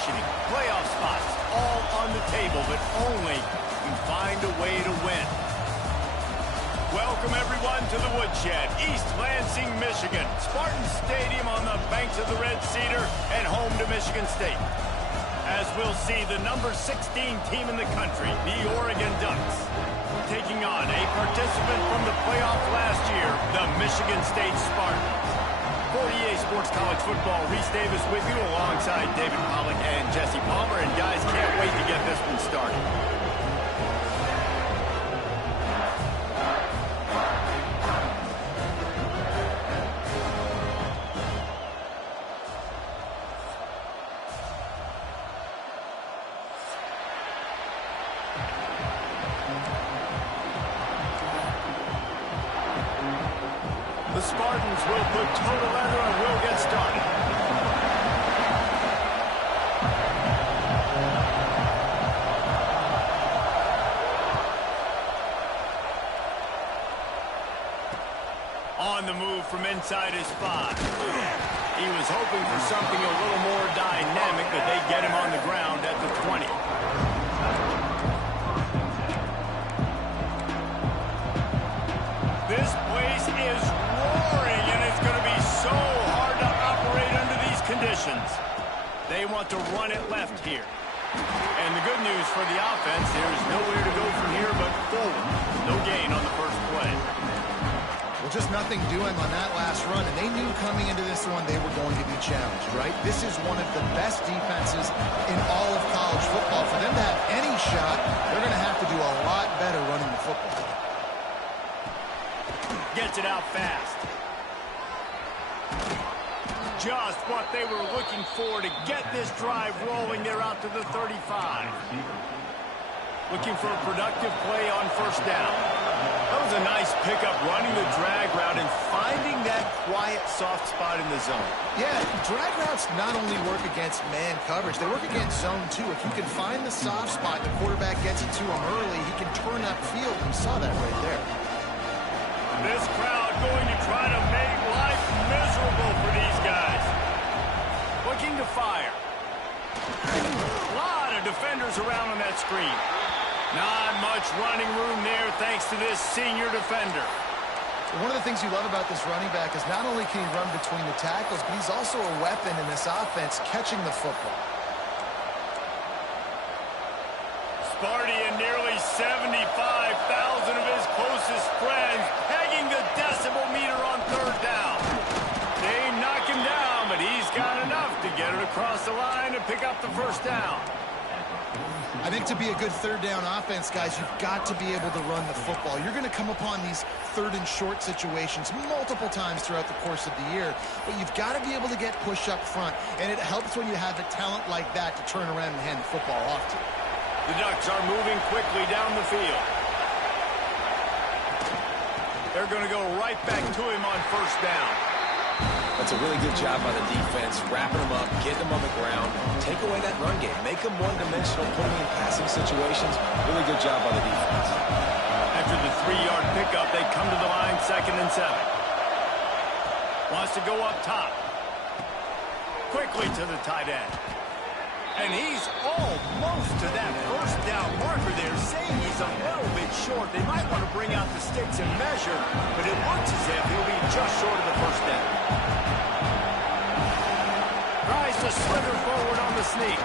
conditioning, playoff spots, all on the table, but only you find a way to win. Welcome, everyone, to the Woodshed, East Lansing, Michigan. Spartan Stadium on the banks of the Red Cedar and home to Michigan State. As we'll see the number 16 team in the country, the Oregon Ducks, taking on a participant from the playoff last year, the Michigan State Spartans. For EA Sports College Football, Reese Davis with you alongside David Pollack and Jesse Palmer. And guys, can't wait to get this one started. The Spartans will put toe to leather and will get started. On the move from inside his 5. He was hoping for something a little more dynamic, but they get him on the ground at the 20. This place is roaring, and it's going to be so hard to operate under these conditions. They want to run it left here. And the good news for the offense, there is nowhere to go from here but forward. No gain on the first play. Well, just nothing doing on that last run, and they knew coming into this one they were going to be challenged, right? This is one of the best defenses in all of college football. For them to have any shot, they're going to have to do a lot better running the football. Gets it out fast. Just what they were looking for to get this drive rolling. They're out to the 35. Looking for a productive play on first down. That was a nice pickup, running the drag route and finding that quiet, soft spot in the zone. Yeah, drag routes not only work against man coverage, they work against zone too. If you can find the soft spot, the quarterback gets it to him early, he can turn up field. We saw that right there. This crowd going to try to make life miserable for these guys. Looking to fire. A lot of defenders around on that screen. Not much running room there thanks to this senior defender. One of the things you love about this running back is not only can he run between the tackles, but he's also a weapon in this offense catching the football. Sparty and nearly 75,000 of his closest friends pegging the decibel meter on third down. They knock him down, but he's got enough to get it across the line and pick up the first down. I think to be a good third down offense, guys, you've got to be able to run the football. You're going to come upon these third and short situations multiple times throughout the course of the year, but you've got to be able to get push up front, and it helps when you have a talent like that to turn around and hand the football off to. The Ducks are moving quickly down the field. They're going to go right back to him on first down. That's a really good job by the defense, wrapping them up, getting them on the ground, take away that run game, make them one-dimensional, put them in passing situations. Really good job by the defense. After the 3-yard pickup, they come to the line 2nd and 7. Wants to go up top. Quickly to the tight end. And he's almost to that first down marker there, saying he's a little bit short. They might want to bring out the sticks and measure, but it looks as if he'll be just short of the first down. Tries to slither forward on the sneak.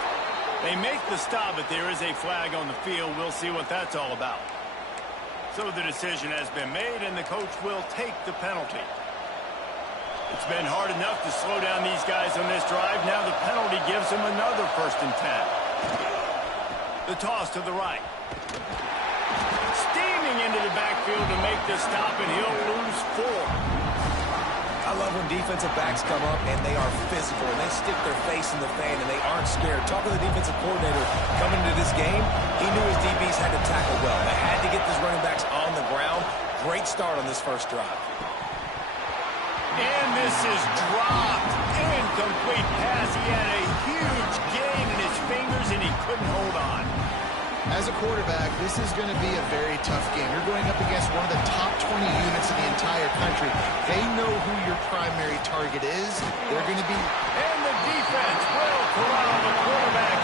They make the stop, but there is a flag on the field. We'll see what that's all about. So the decision has been made, and the coach will take the penalty. It's been hard enough to slow down these guys on this drive. Now the penalty gives them another 1st and 10. The toss to the right. Steaming into the backfield to make the stop, and he'll lose 4. I love when defensive backs come up and they are physical and they stick their face in the fan and they aren't scared. Talking to the defensive coordinator coming into this game, he knew his DBs had to tackle well. They had to get these running backs on the ground. Great start on this first drive. And this is dropped. Incomplete pass. He had a huge gain in his fingers, and he couldn't hold on. As a quarterback, this is going to be a very tough game. You're going up against one of the top 20 units in the entire country. They know who your primary target is. They're going to be... And the defense will corral the quarterback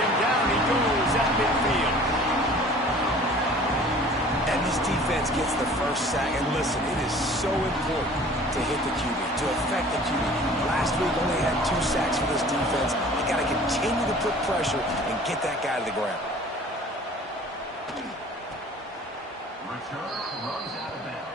gets the first sack. And listen, it is so important to hit the QB, to affect the QB. Last week only had 2 sacks for this defense. They got to continue to put pressure and get that guy to the ground. Return runs out of bounds.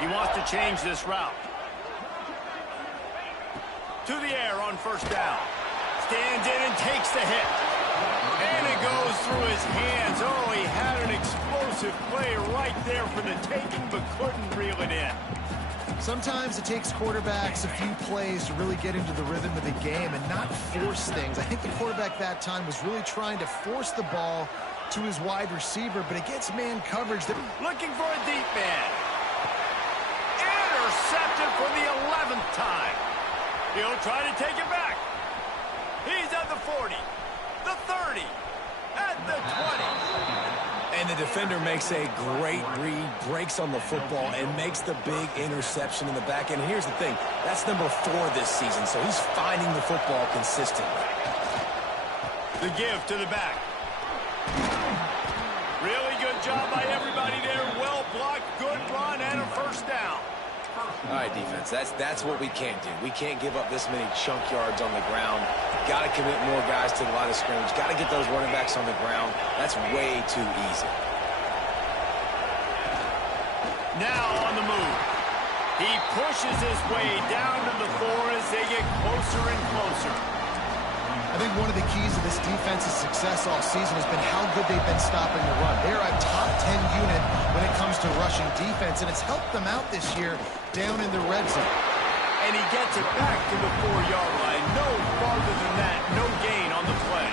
He wants to change this route. To the air on first down. Stands in and takes the hit. And it goes through his hands. Oh, he had an explosive play right there for the taking, but couldn't reel it in. Sometimes it takes quarterbacks a few plays to really get into the rhythm of the game and not force things. I think the quarterback that time was really trying to force the ball to his wide receiver, but it gets man coverage. Looking for a deep man. Intercepted for the 11th time. He'll try to take it back. He's at the 40, the 30, at the 20. And the defender makes a great read, breaks on the football, and makes the big interception in the back end. And here's the thing, that's number 4 this season, so he's finding the football consistently. The give to the back. Really good job by everybody there. Well blocked, good run, and a first down. All right, defense, that's what we can't do. We can't give up this many chunk yards on the ground. Got to commit more guys to the line of scrimmage. Got to get those running backs on the ground. That's way too easy. Now on the move. He pushes his way down to the 4 as they get closer and closer. I think one of the keys of this defense's success all season has been how good they've been stopping the run. They're a top 10 unit when it comes to rushing defense, and it's helped them out this year down in the red zone. And he gets it back to the 4-yard line. No farther than that. No gain on the play.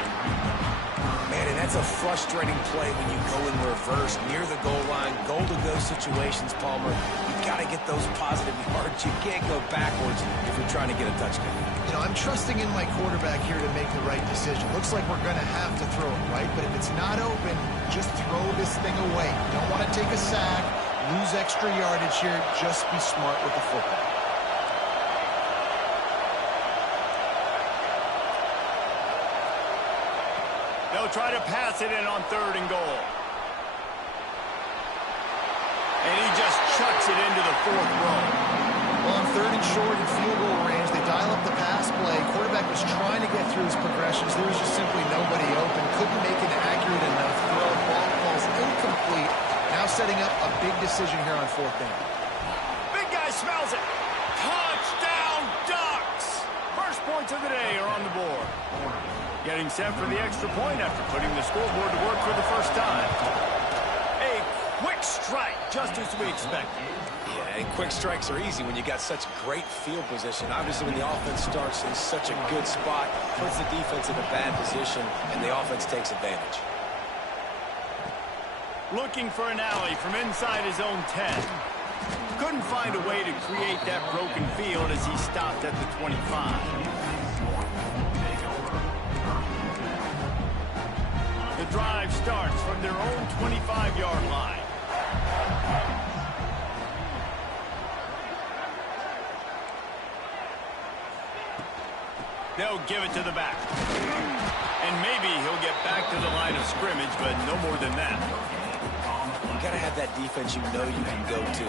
Man, and that's a frustrating play when you go in reverse near the goal line. Goal-to-go situations, Palmer. You've got to get those positive yards. You can't go backwards if you're trying to get a touchdown. You know, I'm trusting in my quarterback here to make the right decision. Looks like we're going to have to throw it, right? But if it's not open, just throw this thing away. You don't want to take a sack, lose extra yardage here. Just be smart with the football. They'll try to pass it in on 3rd and goal. And he just chucks it into the 4th row. Well, on 3rd and short and field goal range, they dial up the pass play. Quarterback was trying to get through his progressions. There was just simply nobody open. Couldn't make an accurate enough throw. Ball falls incomplete. Now setting up a big decision here on 4th down. Big guy smells it. Touchdown Ducks! First points of the day are on the board. Getting set for the extra point after putting the scoreboard to work for the first time. A quick strike, just as we expected. Yeah, and quick strikes are easy when you got such great field position. Obviously, when the offense starts in such a good spot, puts the defense in a bad position, and the offense takes advantage. Looking for an alley from inside his own 10. Couldn't find a way to create that broken field as he stopped at the 25. The drive starts from their own 25-yard line. They'll give it to the back. And maybe he'll get back to the line of scrimmage, but no more than that. You got to have that defense you know you can go to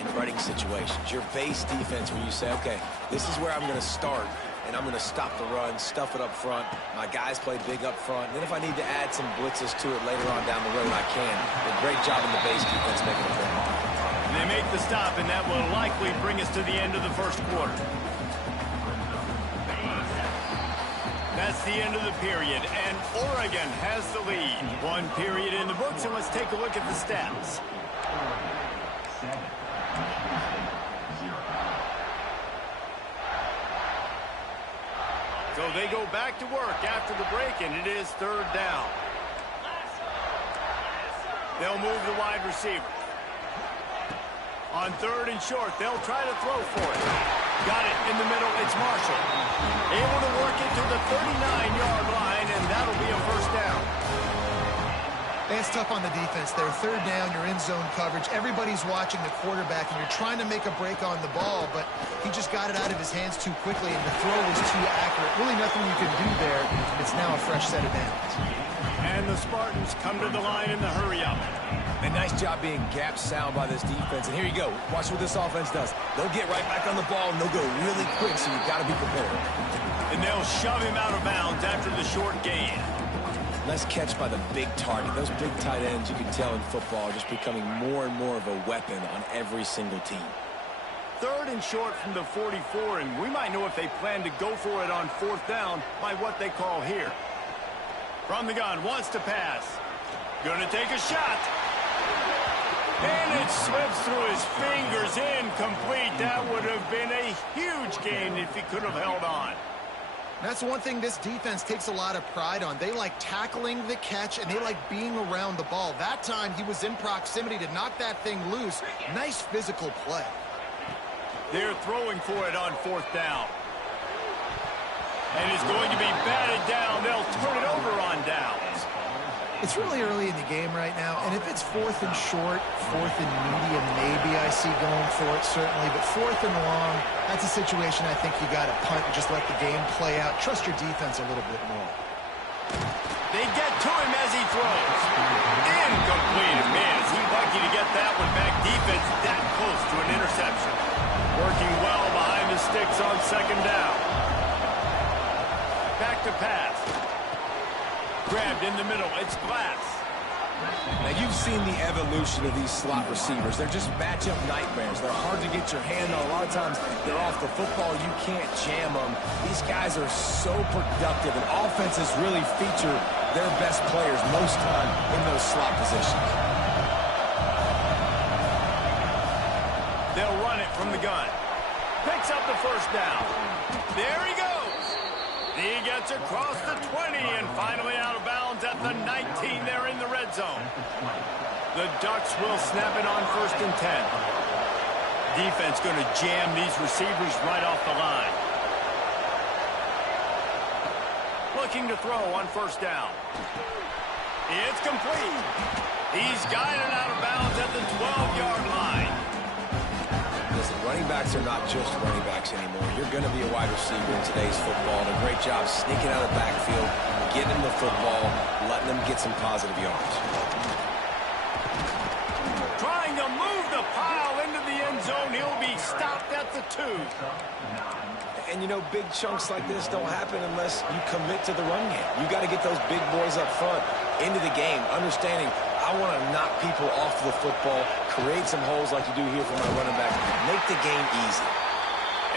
in running situations. Your base defense where you say, okay, this is where I'm going to start, and I'm going to stop the run, stuff it up front. My guys play big up front. Then if I need to add some blitzes to it later on down the road, I can. But great job in the base defense making a play. They make the stop, and that will likely bring us to the end of the first quarter. That's the end of the period, and Oregon has the lead. 1 period in the books, and let's take a look at the stats. So they go back to work after the break, and it is 3rd down. They'll move the wide receiver. On 3rd and short, they'll try to throw for it. Got it in the middle. It's Marshall. Able to work it to the 39-yard line, and that'll be a first down. It's tough on the defense there. Third down, you're in zone coverage. Everybody's watching the quarterback, and you're trying to make a break on the ball, but he just got it out of his hands too quickly, and the throw was too accurate. Really nothing you can do there. It's now a fresh set of downs. And the Spartans come to the line in the hurry-up. A nice job being gap sound by this defense. And here you go. Watch what this offense does. They'll get right back on the ball, and they'll go really quick, so you've got to be prepared. And they'll shove him out of bounds after the short gain. Nice catch by the big target. Those big tight ends, you can tell in football, are just becoming more and more of a weapon on every single team. Third and short from the 44, and we might know if they plan to go for it on fourth down by what they call here. From the gun, wants to pass. Gonna take a shot. And it slips through his fingers, incomplete. That would have been a huge gain if he could have held on. That's one thing this defense takes a lot of pride on. They like tackling the catch, and they like being around the ball. That time, he was in proximity to knock that thing loose. Nice physical play. They're throwing for it on fourth down. And it's going to be batted down. They'll turn it over on downs. It's really early in the game right now, and if it's fourth and short, fourth and medium, maybe I see going for it, certainly. But fourth and long, that's a situation I think you got to punt and just let the game play out. Trust your defense a little bit more. They get to him as he throws. Incomplete. Man, is he lucky to get that one back. Defense that close to an interception. Working well behind the sticks on second down. Back to pass. Grabbed in the middle. It's Glass. Now, you've seen the evolution of these slot receivers. They're just matchup nightmares. They're hard to get your hand on. A lot of times, they're off the football. You can't jam them. These guys are so productive, and offenses really feature their best players most time in those slot positions. They'll run it from the gun. Picks up the first down. There he goes. He gets across the 20 and finally out of bounds at the 19. They're in the red zone. The Ducks will snap it on first and 10. Defense going to jam these receivers right off the line. Looking to throw on first down. It's complete. He's guided out of bounds at the 12-yard line. Listen, running backs are not just running backs anymore. You're going to be a wide receiver in today's football. And a great job sneaking out of the backfield, getting them the football, letting them get some positive yards. Trying to move the pile into the end zone. He'll be stopped at the 2. And, you know, big chunks like this don't happen unless you commit to the run game. You got to get those big boys up front into the game, understanding I want to knock people off the football, create some holes like you do here for my running back, make the game easy.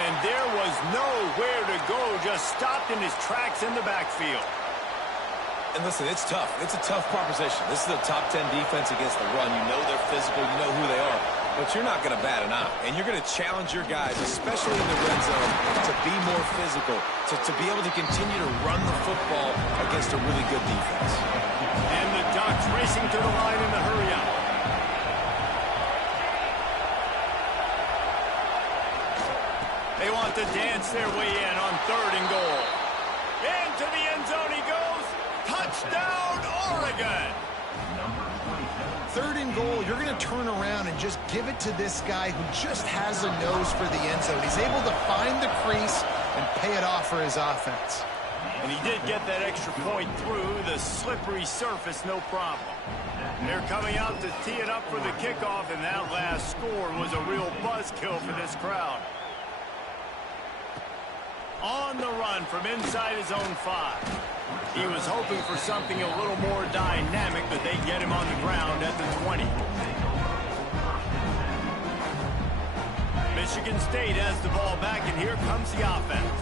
And there was nowhere to go, just stopped in his tracks in the backfield. And listen, it's tough. It's a tough proposition. This is a top 10 defense against the run. You know they're physical. You know who they are. But you're not going to bat an eye. And you're going to challenge your guys, especially in the red zone, to be more physical, to be able to continue to run the football against a really good defense. And the Ducks racing to the line in the hurry-up. They want to dance their way in on third and goal. Into the end zone he goes. Touchdown, Oregon! Third and goal, you're going to turn around and just give it to this guy who just has a nose for the end zone. He's able to find the crease and pay it off for his offense. And he did get that extra point through the slippery surface, no problem. They're coming out to tee it up for the kickoff, and that last score was a real buzzkill for this crowd. On the run from inside his own 5. He was hoping for something a little more dynamic, but they get him on the ground at the 20. Michigan State has the ball back, and here comes the offense.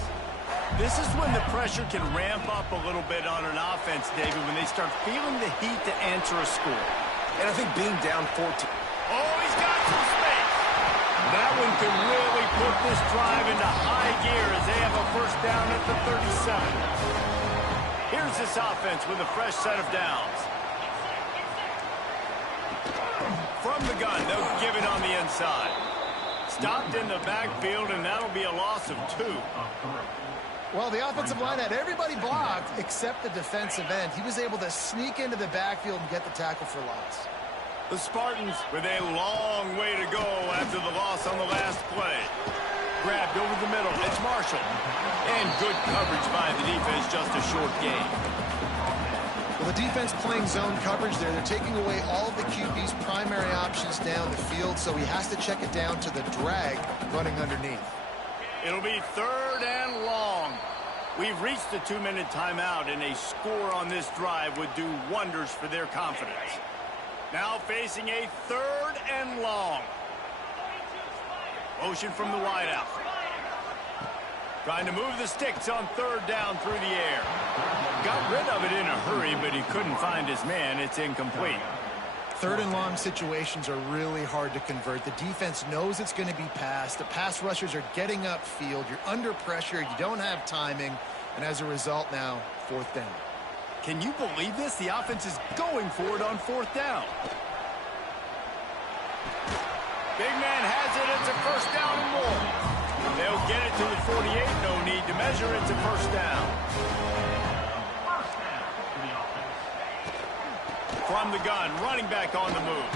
This is when the pressure can ramp up a little bit on an offense, David, when they start feeling the heat to answer a score. And I think being down 14. Oh, he's got some space. That one can really put this drive into high gear as they have a first down at the 37. Here's this offense with a fresh set of downs. From the gun, they'll give it on the inside. stopped in the backfield, and that'll be a loss of 2. Well, the offensive line had everybody blocked except the defensive end. He was able to sneak into the backfield and get the tackle for loss. The Spartans with a long way to go after the loss on the last play. Grabbed over the middle. It's Marshall. And good coverage by the defense, just a short gain. Well, the defense playing zone coverage there. They're taking away all of the QB's primary options down the field, so he has to check it down to the drag running underneath. It'll be 3rd and long. We've reached the 2-minute timeout, and a score on this drive would do wonders for their confidence. Now facing a 3rd and long. Motion from the wideout. Trying to move the sticks on 3rd down through the air. Got rid of it in a hurry, but he couldn't find his man. It's incomplete. 3rd and long situations are really hard to convert. The defense knows it's going to be passed. The pass rushers are getting upfield. You're under pressure. You don't have timing. And as a result now, 4th down. Can you believe this? The offense is going for it on 4th down. Big man has it. It's a 1st down and more. They'll get it to the 48. No need to measure. It's a 1st down. From the gun, running back on the move.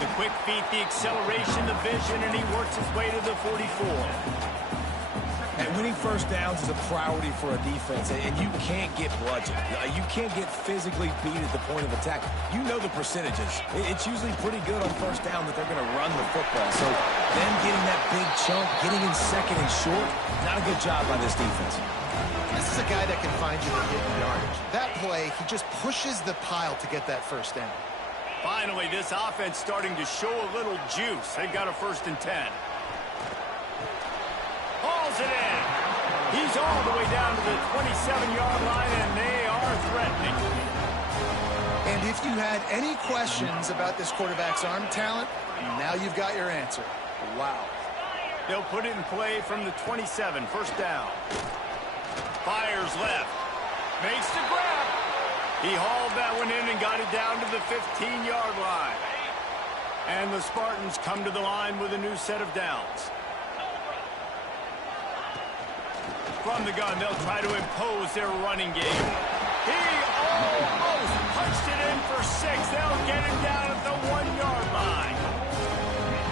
The quick feet, the acceleration, the vision, and he works his way to the 44. And winning 1st downs is a priority for a defense, and you can't get bludgeoned. You can't get physically beat at the point of attack. You know the percentages. It's usually pretty good on 1st down that they're going to run the football. So them getting that big chunk, getting in 2nd and short, not a good job by this defense. This is a guy that can find you the hidden yardage. That play, he just pushes the pile to get that 1st down. Finally, this offense starting to show a little juice. They've got a 1st and 10. Hauls it in. He's all the way down to the 27-yard line, and they are threatening. And if you had any questions about this quarterback's arm talent, now you've got your answer. Wow. They'll put it in play from the 27, 1st down. Fires left. Makes the grab. He hauled that one in and got it down to the 15-yard line. And the Spartans come to the line with a new set of downs. From the gun, they'll try to impose their running game. He almost punched it in for 6. They'll get it down at the 1-yard line.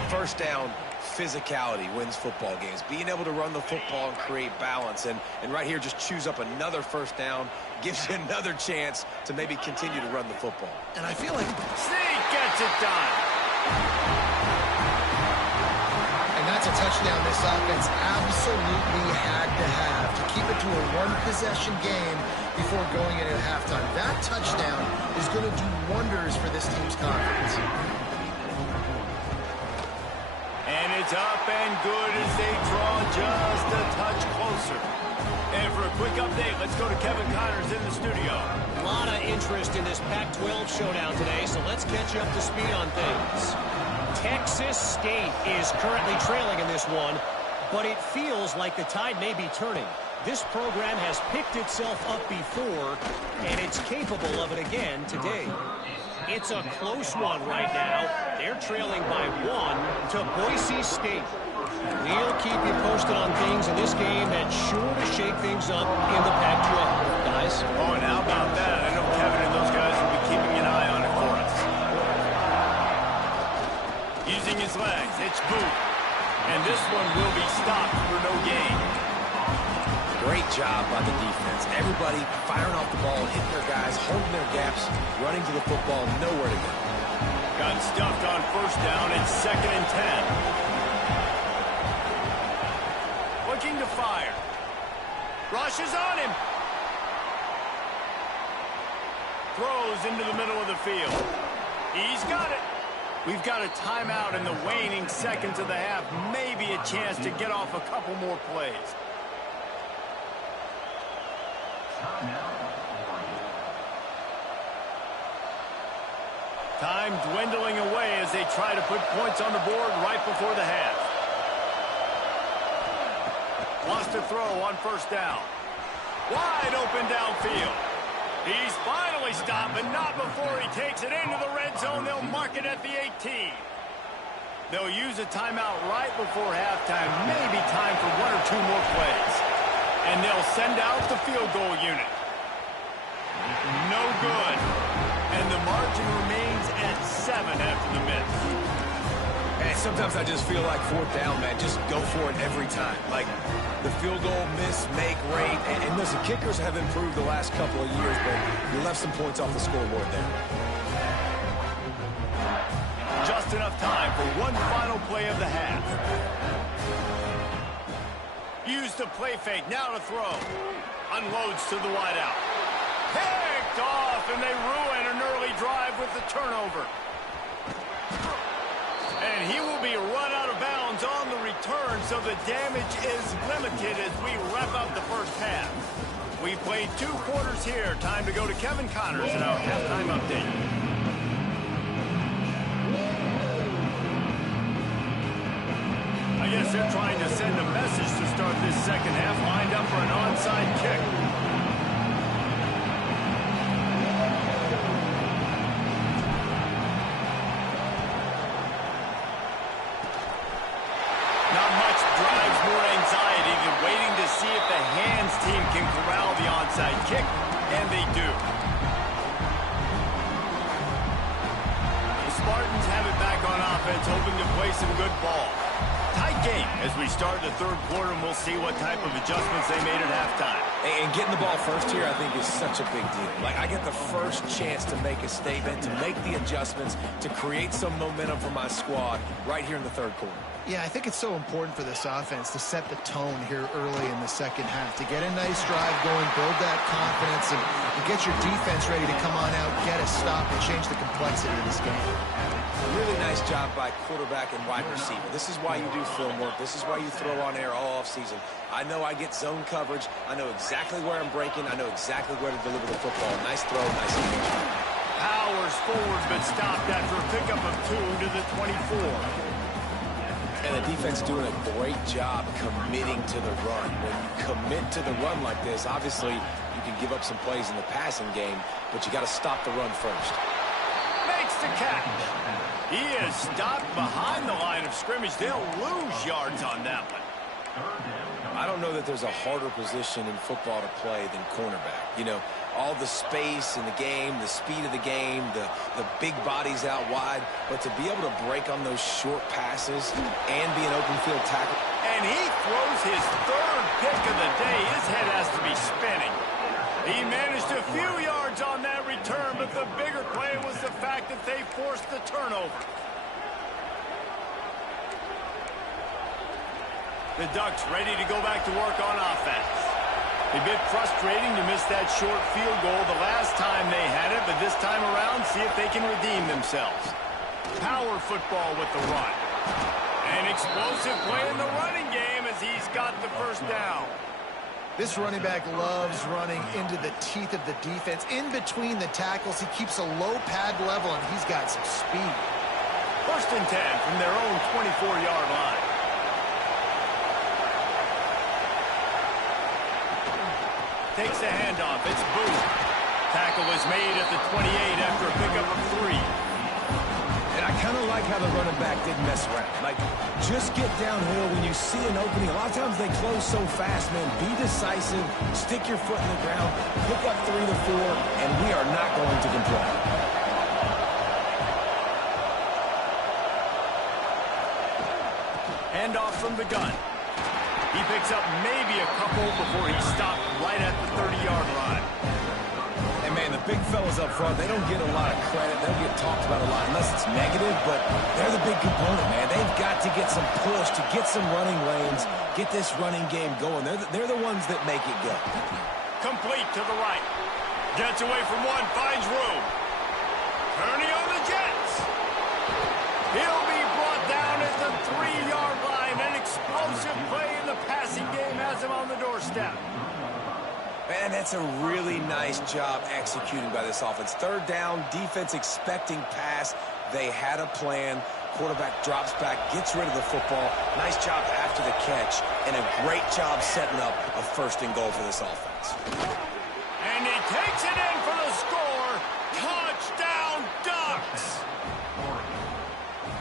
1st down, physicality wins football games. Being able to run the football and create balance. And right here, just choose up another 1st down. Gives you another chance to maybe continue to run the football. And I feel like Sneak gets it done. that's a touchdown this offense absolutely had to have to keep it to a one-possession game before going into halftime. That touchdown is going to do wonders for this team's confidence. And it's up and good as they draw just a touch closer. And for a quick update, let's go to Kevin Connors in the studio. A lot of interest in this Pac-12 showdown today, so let's catch you up to speed on things. Texas State is currently trailing in this one, but it feels like the tide may be turning. This program has picked itself up before, and it's capable of it again today. It's a close one right now. They're trailing by 1 to Boise State. We'll keep you posted on things in this game that's sure to shake things up in the Pac-12, guys. Oh, and how about that? I know Kevin and those guys will be keeping an eye on it for us. Using his legs, it's Boot. And this one will be stopped for no gain. Great job by the defense. Everybody firing off the ball, hitting their guys, holding their gaps, running to the football, nowhere to go. Got stuffed on first down. It's 2nd and 10. Looking to fire. Rush is on him. Throws into the middle of the field. He's got it. We've got a timeout in the waning seconds of the half. Maybe a chance to get off a couple more plays. Time dwindling away as they try to put points on the board right before the half. Wants to throw on first down. Wide open downfield. He's finally stopped, but not before he takes it into the red zone. They'll mark it at the 18. They'll use a timeout right before halftime, maybe time for 1 or 2 more plays. And they'll send out the field goal unit. No good. And the margin remains at 7 after the miss. And sometimes I just feel like 4th down, man. Just go for it every time. Like the field goal miss, make rate. And listen, kickers have improved the last couple of years, but you left some points off the scoreboard there. Just enough time for one final play of the half. Use the play fake, now to throw. Unloads to the wideout. Picked off, and they ruin an early drive with the turnover. And he will be run out of bounds on the return, so the damage is limited as we wrap up the first half. We played 2 quarters here. Time to go to Kevin Connors in our halftime update. I guess they're trying to send a message to start this second half, lined up for an onside kick. Not much drives more anxiety than waiting to see if the hands team can corral the onside kick, and they do. The Spartans have it back on offense, hoping to play some good ball. Tight game as we start the third quarter, and we'll see what type of adjustments they made at halftime. And getting the ball first here, I think, is such a big deal. Like, I get the first chance to make a statement, to make the adjustments, to create some momentum for my squad right here in the third quarter. Yeah, I think it's so important for this offense to set the tone here early in the second half, to get a nice drive going, build that confidence, and get your defense ready to come on out, get a stop, and change the complexity of this game. Really nice job by quarterback and wide receiver. This is why you do film work. This is why you throw on air all offseason. I know I get zone coverage. I know exactly where I'm breaking. I know exactly where to deliver the football. Nice throw, nice catch. Powers forward, but stopped after a pickup of 2 to the 24. And the defense doing a great job committing to the run. When you commit to the run like this, obviously you can give up some plays in the passing game, but you got to stop the run first. Makes the catch. He is stopped behind the line of scrimmage. They'll lose yards on that one. I don't know that there's a harder position in football to play than cornerback. You know, all the space in the game, the speed of the game, the big bodies out wide. But to be able to break on those short passes and be an open field tackle. And he throws his 3rd pick of the day. His head has to be spinning. He managed a few yards on that return, but the bigger play was the fact that they forced the turnover. The Ducks ready to go back to work on offense. A bit frustrating to miss that short field goal the last time they had it, but this time around, see if they can redeem themselves. Power football with the run. An explosive play in the running game as he's got the first down. This running back loves running into the teeth of the defense. In between the tackles, he keeps a low pad level, and he's got some speed. 1st and 10 from their own 24-yard line. Takes the handoff. It's Booth. Tackle is made at the 28 after a pickup of 3. And I kind of like how the running back didn't mess around. Like, just get downhill when you see an opening. A lot of times they close so fast, man. Be decisive. Stick your foot in the ground. Pick up 3 to 4, and we are not going to complain. Handoff from the gun. He picks up maybe a couple before he's stopped right at the 30-yard line. And, man, the big fellas up front, they don't get a lot of credit. They don't get talked about a lot unless it's negative, but they're the big component, man. They've got to get some push, to get some running lanes, get this running game going. They're the ones that make it go. Complete to the right. Gets away from one, finds room. Turning on the Jets. He'll be brought down at the 3-yard line. An explosive play in the passing game has him on the doorstep. Man, that's a really nice job executing by this offense. 3rd down, defense expecting pass. They had a plan. Quarterback drops back, gets rid of the football. Nice job after the catch, and a great job setting up a 1st and goal for this offense. And he takes it in for the score. Touchdown, Ducks!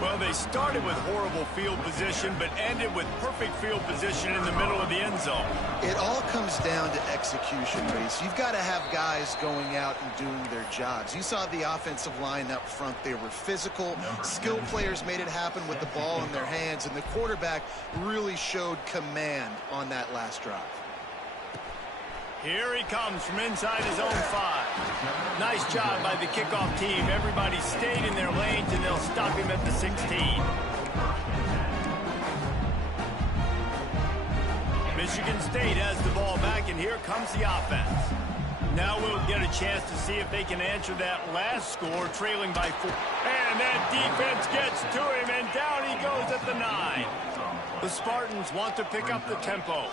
Well, they they started with horrible field position, but ended with perfect field position in the middle of the end zone. It all comes down to execution, Reese. You've got to have guys going out and doing their jobs. You saw the offensive line up front. They were physical. Skilled players made it happen with the ball in their hands, and the quarterback really showed command on that last drive. Here he comes from inside his own 5. Nice job by the kickoff team. Everybody stayed in their lanes, and they'll stop him at the 16. Michigan State has the ball back, and here comes the offense. Now we'll get a chance to see if they can answer that last score, trailing by 4. And that defense gets to him, and down he goes at the 9. The Spartans want to pick up the tempo.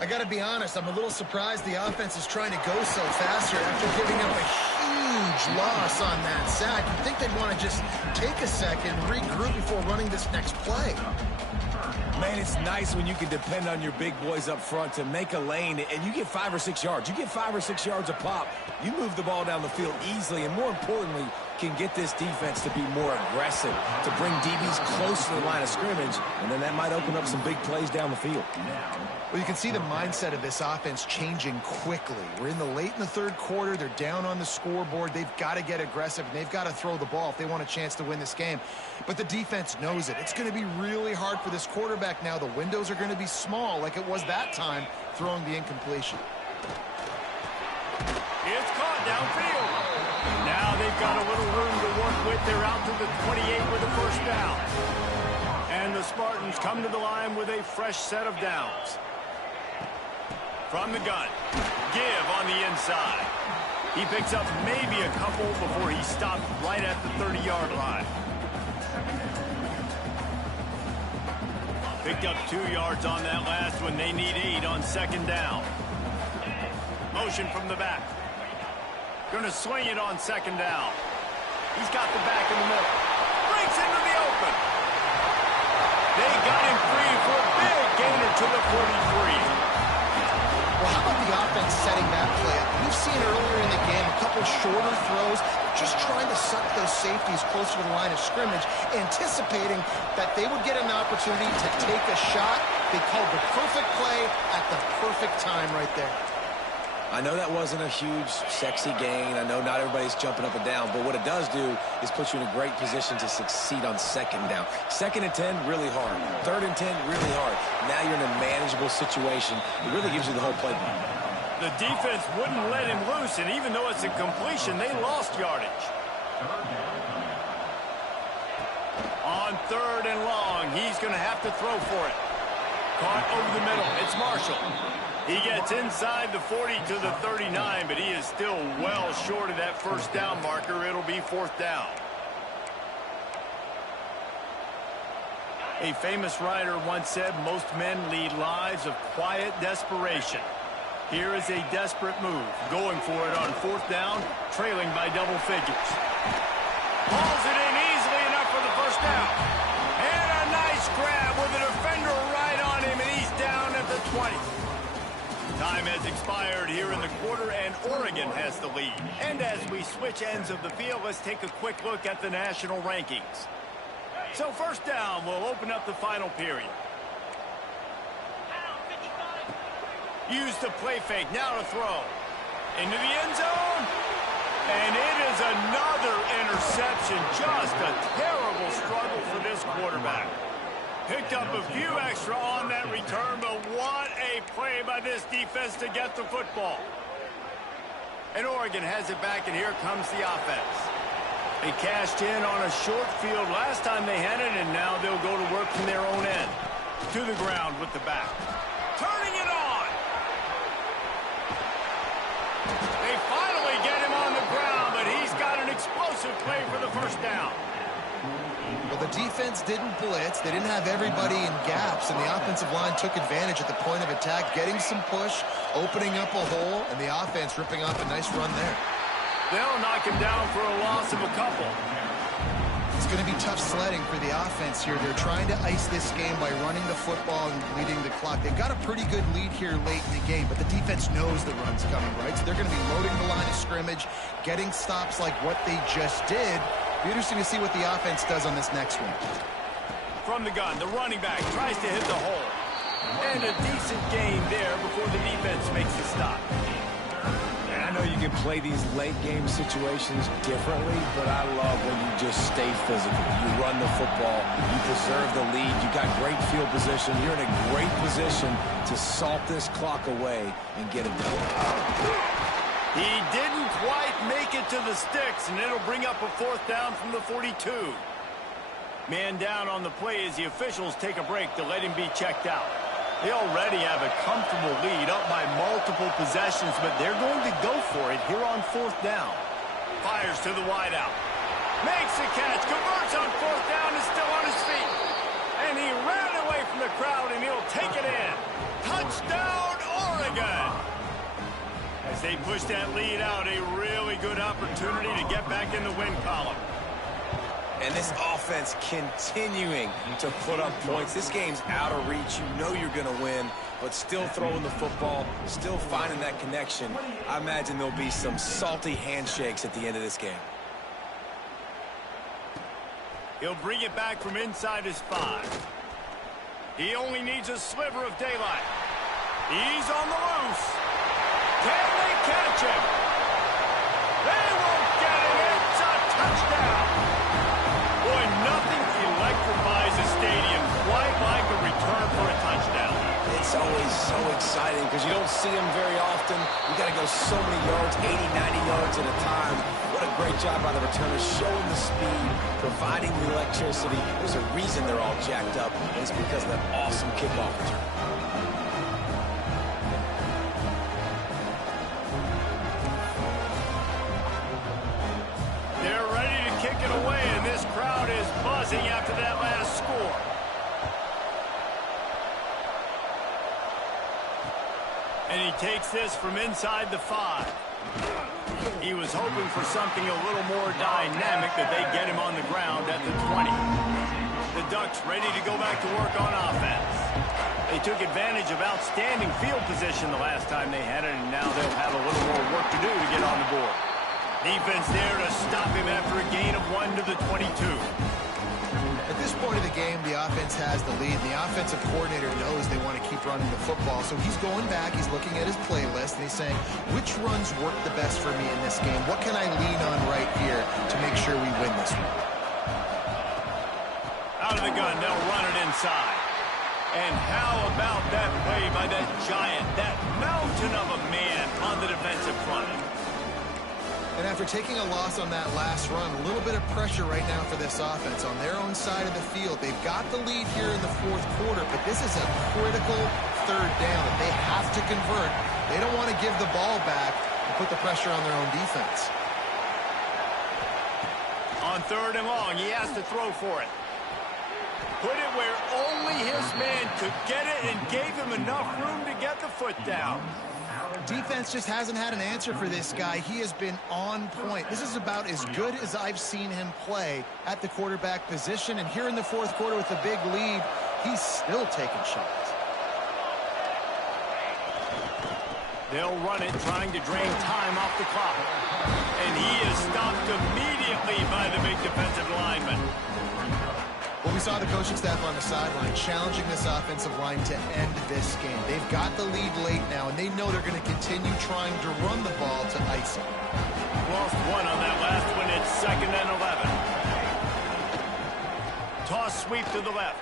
I got to be honest, I'm a little surprised the offense is trying to go so fast here after giving up a huge loss on that sack. You'd think they'd want to just take a second, regroup before running this next play. Man, it's nice when you can depend on your big boys up front to make a lane, and you get 5 or 6 yards. You get 5 or 6 yards a pop. You move the ball down the field easily, and more importantly, can get this defense to be more aggressive, to bring DBs close to the line of scrimmage, and then that might open up some big plays down the field. Well, you can see the mindset of this offense changing quickly. We're late in the third quarter. They're down on the scoreboard. They've got to get aggressive, and they've got to throw the ball if they want a chance to win this game. But the defense knows it. It's going to be really hard for this quarterback now. The windows are going to be small like it was that time throwing the incompletion. It's caught downfield. Now they've got a little room to work with. They're out to the 28 with a first down. And the Spartans come to the line with a fresh set of downs. From the gun, give on the inside. He picks up maybe a couple before he stopped right at the 30-yard line. Picked up 2 yards on that last one. They need 8 on second down. Motion from the back. Going to swing it on second down. He's got the back in the middle. Breaks into the open. They got him free for a big gainer to the 43. Well, how about the offense setting that play up? We've seen earlier in the game a couple shorter throws, just trying to suck those safeties closer to the line of scrimmage, anticipating that they would get an opportunity to take a shot. They called the perfect play at the perfect time right there. I know that wasn't a huge, sexy gain. I know not everybody's jumping up and down, but what it does do is put you in a great position to succeed on second down. 2nd and 10, really hard. 3rd and 10, really hard. Now you're in a manageable situation. It really gives you the whole playbook. The defense wouldn't let him loose, and even though it's a completion, they lost yardage. On 3rd and long, he's going to have to throw for it. Caught over the middle. It's Marshall. He gets inside the 40 to the 39, but he is still well short of that first down marker. It'll be 4th down. A famous writer once said, most men lead lives of quiet desperation. Here is a desperate move, going for it on 4th down, trailing by double figures. Hauls it in easily enough for the first down. And a nice grab with a defender right on him, and he's down at the 20. Time has expired here in the quarter, and Oregon has the lead. And as we switch ends of the field, let's take a quick look at the national rankings. So first down will open up the final period. Use the play fake, now to throw. Into the end zone. And it is another interception. Just a terrible struggle for this quarterback. Picked up a few extra on that return, but what a play by this defense to get the football. And Oregon has it back, and here comes the offense. They cashed in on a short field last time they had it, and now they'll go to work from their own end. To the ground with the back. Turning it on. They finally get him on the ground, but he's got an explosive play for the first down. Well, the defense didn't blitz. They didn't have everybody in gaps, and the offensive line took advantage at the point of attack, getting some push, opening up a hole, and the offense ripping off a nice run there. They'll knock him down for a loss of a couple. It's going to be tough sledding for the offense here. They're trying to ice this game by running the football and leading the clock. They've got a pretty good lead here late in the game, but the defense knows the run's coming, right? So they're going to be loading the line of scrimmage, getting stops like what they just did, Be interesting to see what the offense does on this next one. From the gun, the running back tries to hit the hole. And a decent gain there before the defense makes the stop. And I know you can play these late game situations differently, but I love when you just stay physical. You run the football, you preserve the lead, you got great field position, you're in a great position to salt this clock away and get it done. He didn't quite make it to the sticks, and it'll bring up a 4th down from the 42. Man down on the play as the officials take a break to let him be checked out. They already have a comfortable lead up by multiple possessions, but they're going to go for it here on 4th down. Fires to the wideout. Makes the catch, converts on 4th down, is still on his feet. And he ran away from the crowd, and he'll take it in. Touchdown, Oregon! As they push that lead out, a really good opportunity to get back in the win column. And this offense continuing to put up points. This game's out of reach. You know you're going to win, but still throwing the football, still finding that connection. I imagine there'll be some salty handshakes at the end of this game. He'll bring it back from inside his 5. He only needs a sliver of daylight. He's on the loose. Can they catch him? They won't get him. It's a touchdown. Boy, nothing electrifies a stadium quite like a return for a touchdown. It's always so exciting because you don't see them very often. You got to go so many yards, 80, 90 yards at a time. What a great job by the returners, showing the speed, providing the electricity. There's a reason they're all jacked up, and it's because of that awesome kickoff return. Away, and this crowd is buzzing after that last score. And he takes this from inside the 5. He was hoping for something a little more dynamic, that they get him on the ground at the 20. The Ducks ready to go back to work on offense. They took advantage of outstanding field position the last time they had it, and now they'll have a little more work to do to get on the board. Defense there to stop him after a gain of 1 to the 22. At this point of the game, the offense has the lead. The offensive coordinator knows they want to keep running the football, so he's going back, he's looking at his playlist, and he's saying, which runs work the best for me in this game? What can I lean on right here to make sure we win this one? Out of the gun, they'll run it inside. And how about that play by that giant, that mountain of a man on the defensive front? And after taking a loss on that last run, a little bit of pressure right now for this offense on their own side of the field. They've got the lead here in the 4th quarter, but this is a critical 3rd down that they have to convert. They don't want to give the ball back and put the pressure on their own defense. On 3rd and long, he has to throw for it. Put it where only his man could get it and gave him enough room to get the foot down. Defense just hasn't had an answer for this guy. He has been on point. This is about as good as I've seen him play at the quarterback position. And here in the 4th quarter with a big lead, he's still taking shots. They'll run it, trying to drain time off the clock. And he is stopped immediately by the big defensive lineman. Well, we saw the coaching staff on the sideline challenging this offensive line to end this game. They've got the lead late now, and they know they're going to continue trying to run the ball to ice it. Lost 1 on that last one. It's 2nd and 11. Toss sweep to the left.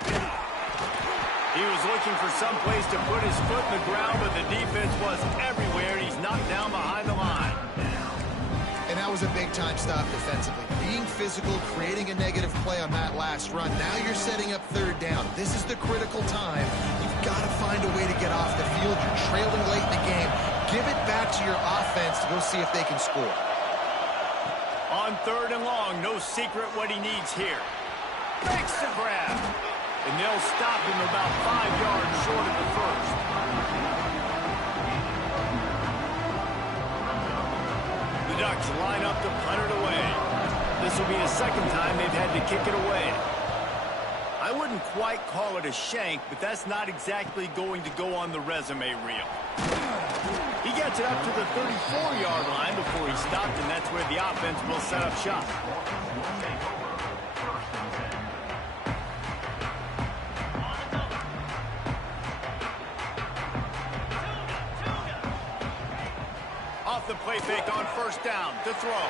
He was looking for some place to put his foot in the ground, but the defense was everywhere. He's knocked down behind the line. And that was a big-time stop defensively. Being physical, creating a negative play on that last run. Now you're setting up 3rd down. This is the critical time. You've got to find a way to get off the field. You're trailing late in the game. Give it back to your offense to go see if they can score. On 3rd and long, no secret what he needs here. Makes the grab. And they'll stop him about 5 yards short of the 1st. Ducks line up to punt it away. This will be the 2nd time they've had to kick it away. I wouldn't quite call it a shank, but that's not exactly going to go on the resume reel. He gets it up to the 34-yard line before he stopped, and that's where the offense will set up shop. play fake on first down to throw.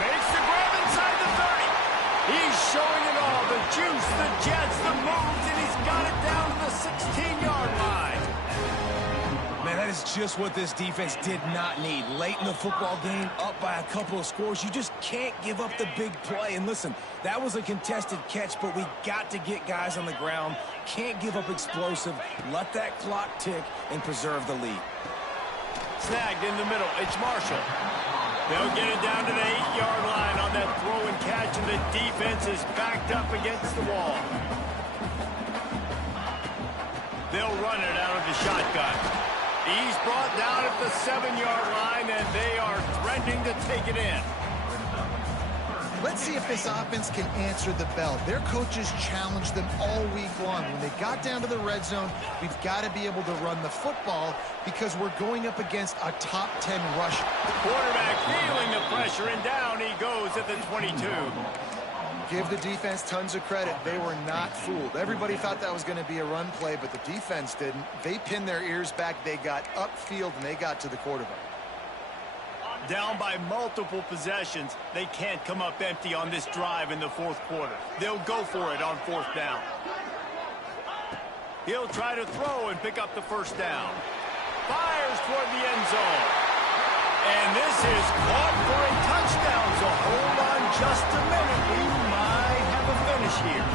Makes the grab inside the 30. He's showing it all. The juice, the jets, the moves, and he's got it down to the 16-yard line. Man, that is just what this defense did not need. Late in the football game, up by a couple of scores, you just can't give up the big play. And listen, that was a contested catch, but we got to get guys on the ground. Can't give up explosive. Let that clock tick and preserve the lead. Snagged in the middle. It's Marshall. They'll get it down to the 8-yard line on that throw and catch, and the defense is backed up against the wall. They'll run it out of the shotgun. He's brought down at the 7-yard line, and they are threatening to take it in. Let's see if this offense can answer the bell. Their coaches challenged them all week long. When they got down to the red zone, we've got to be able to run the football because we're going up against a top 10 rusher. Quarterback feeling the pressure, and down he goes at the 22. Give the defense tons of credit. They were not fooled. Everybody thought that was going to be a run play, but the defense didn't. They pinned their ears back. They got upfield, and they got to the quarterback. Down by multiple possessions, they can't come up empty on this drive in the fourth quarter. They'll go for it on fourth down. He'll try to throw and pick up the first down. Fires toward the end zone. And this is caught for a touchdown, so hold on just a minute. We might have a finish here.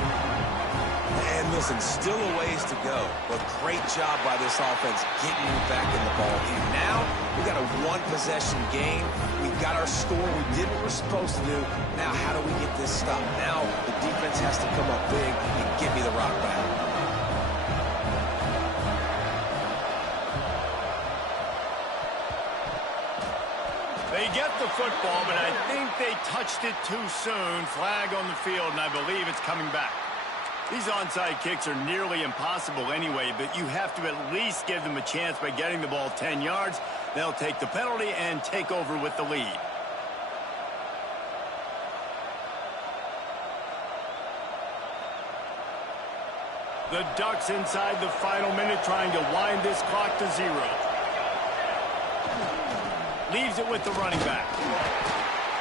And listen, still a ways to go, but great job by this offense getting you back in the ball game. Now, we got a one-possession game. We got our score. We did what we're supposed to do. Now, how do we get this stopped? Now, the defense has to come up big and get me the rock back. They get the football, but I think they touched it too soon. Flag on the field, and I believe it's coming back. These onside kicks are nearly impossible anyway, but you have to at least give them a chance by getting the ball 10 yards. They'll take the penalty and take over with the lead. The Ducks inside the final minute trying to wind this clock to 0. Leaves it with the running back.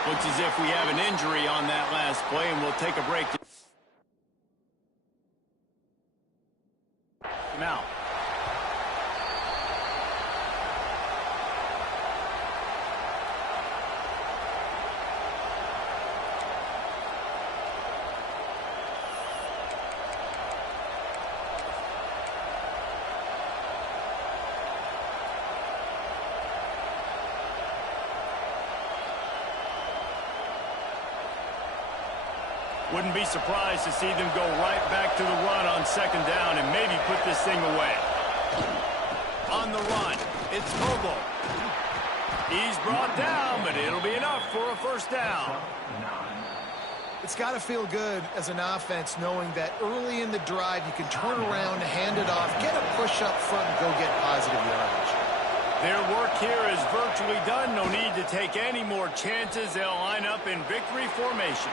Looks as if we have an injury on that last play, and we'll take a break. Now. Wouldn't be surprised to see them go right back to the run on second down and maybe put this thing away. On the run, it's Bobo. He's brought down, but it'll be enough for a first down. It's got to feel good as an offense knowing that early in the drive you can turn around, hand it off, get a push up front, and go get positive yardage. Their work here is virtually done. No need to take any more chances. They'll line up in victory formation.